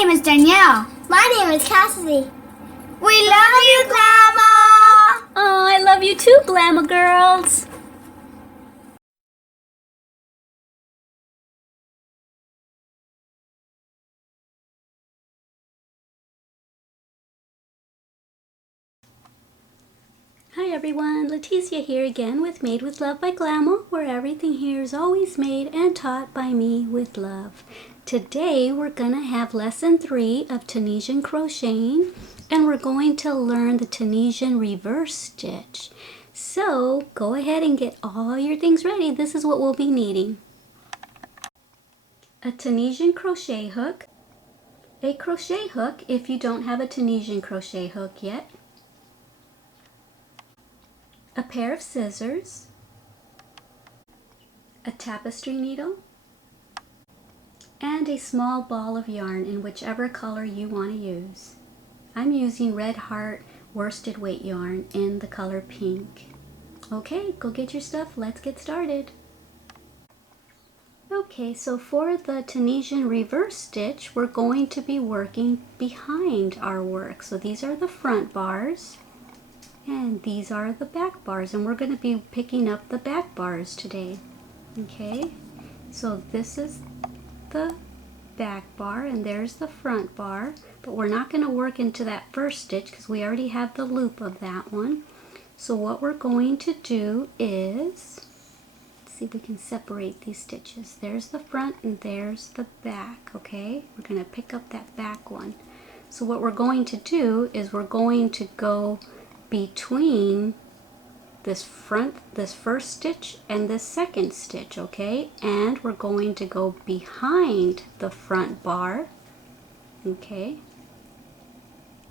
name is Danielle. My name is Cassidy. We love you, Glama! Oh, I love you too, Glama girls. Hi everyone, Leticia here again with Made with Love by Glama, where everything here is always made and taught by me with love. Today we're going to have lesson 3 of Tunisian crocheting, and we're going to learn the Tunisian reverse stitch. So go ahead and get all your things ready. This is what we'll be needing. A Tunisian crochet hook, a crochet hook if you don't have a Tunisian crochet hook yet, a pair of scissors, a tapestry needle, and a small ball of yarn in whichever color you want to use. I'm using Red Heart worsted weight yarn in the color pink. Okay, go get your stuff. Let's get started. Okay, so for the Tunisian reverse stitch, we're going to be working behind our work. So these are the front bars. And these are the back bars, and we're going to be picking up the back bars today. Okay, so this is the back bar and there's the front bar, but we're not going to work into that first stitch because we already have the loop of that one. So what we're going to do is, let's see if we can separate these stitches. There's the front and there's the back. Okay, we're going to pick up that back one. So what we're going to do is we're going to go between this first stitch and this second stitch, okay? And we're going to go behind the front bar, okay?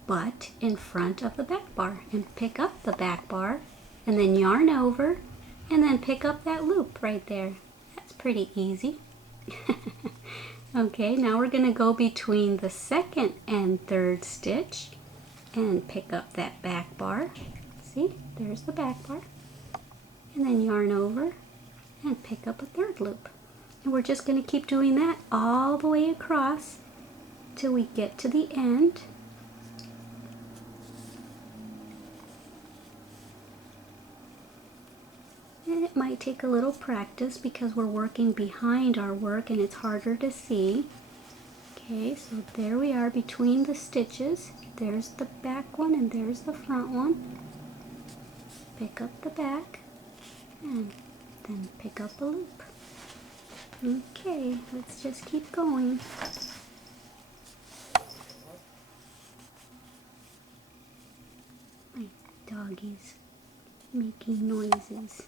But in front of the back bar, and pick up the back bar and then yarn over and then pick up that loop right there. That's pretty easy. Okay, now we're going to go between the second and third stitch and pick up that back bar. See, there's the back bar, and then yarn over and pick up a third loop, and we're just going to keep doing that all the way across till we get to the end. And it might take a little practice because we're working behind our work and it's harder to see. Okay, so there we are between the stitches. There's the back one and there's the front one. Pick up the back and then pick up a loop. Okay, let's just keep going. My doggy's making noises.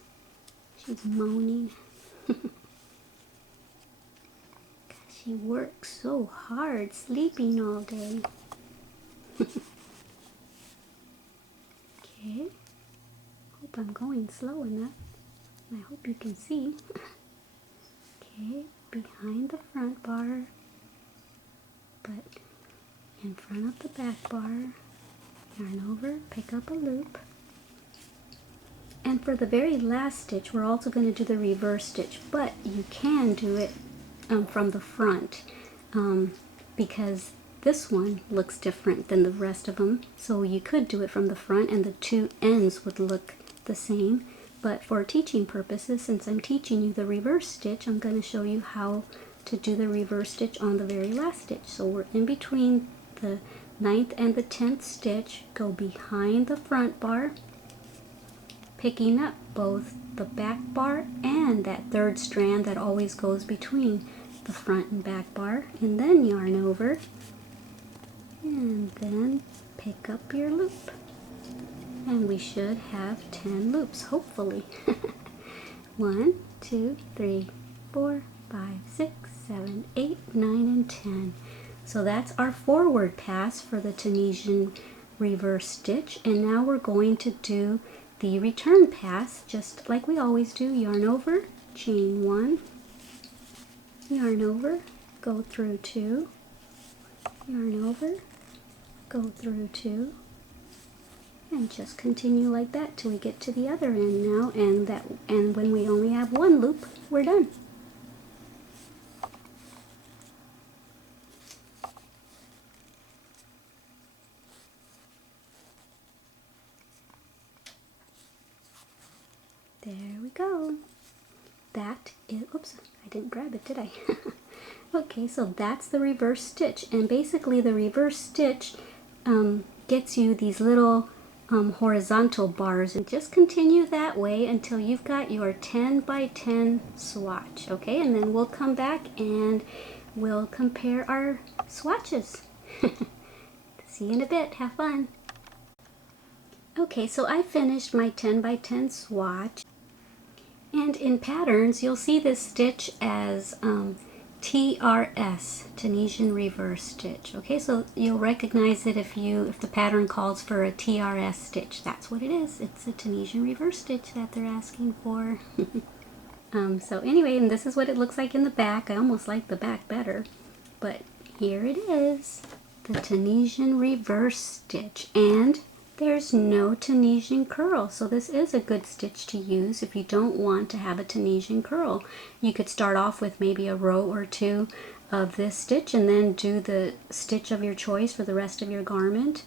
She's moaning. She works so hard, sleeping all day. Okay, hope I'm going slow enough. I hope you can see. Okay, behind the front bar, but in front of the back bar, yarn over, pick up a loop. And for the very last stitch, we're also going to do the reverse stitch, but you can do it from the front because this one looks different than the rest of them, so you could do it from the front and the two ends would look the same. But for teaching purposes, since I'm teaching you the reverse stitch, I'm going to show you how to do the reverse stitch on the very last stitch. So we're in between the 9th and the 10th stitch, go behind the front bar, picking up both the back bar and that third strand that always goes between the front and back bar, and then yarn over and then pick up your loop, and we should have 10 loops, hopefully. 1, 2, 3, 4, 5, 6, 7, 8, 9, and 10. So that's our forward pass for the Tunisian reverse stitch, and now we're going to do the return pass just like we always do. Yarn over, chain 1, yarn over, go through 2, yarn over, go through 2, and just continue like that till we get to the other end now, and when we only have one loop, we're done. go. That is, oops, I didn't grab it, did I? Okay, so that's the reverse stitch, and basically the reverse stitch gets you these little horizontal bars, and just continue that way until you've got your 10 by 10 swatch, okay? And then we'll come back and we'll compare our swatches. See you in a bit. Have fun. Okay, so I finished my 10 by 10 swatch, and in patterns you'll see this stitch as TRS, Tunisian reverse stitch. Okay, so you'll recognize it if the pattern calls for a TRS stitch. That's what it is. It's a Tunisian reverse stitch that they're asking for. So anyway, and this is what it looks like in the back. I almost like the back better, but here it is, the Tunisian reverse stitch, and there's no Tunisian curl, so this is a good stitch to use if you don't want to have a Tunisian curl. You could start off with maybe a row or two of this stitch and then do the stitch of your choice for the rest of your garment.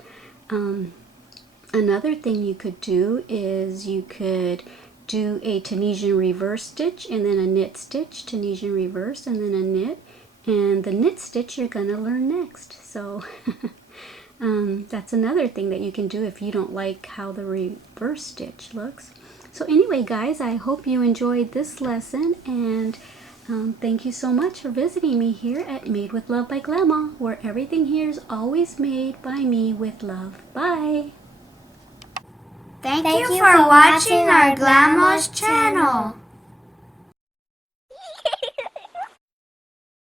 Another thing you could do is you could do a Tunisian reverse stitch and then a knit stitch, Tunisian reverse, and then a knit, and the knit stitch you're gonna learn next. So that's another thing that you can do if you don't like how the reverse stitch looks. So anyway, guys, I hope you enjoyed this lesson, and thank you so much for visiting me here at Made with Love by Glama, where everything here is always made by me with love. Bye! Thank you for watching our Glama's channel.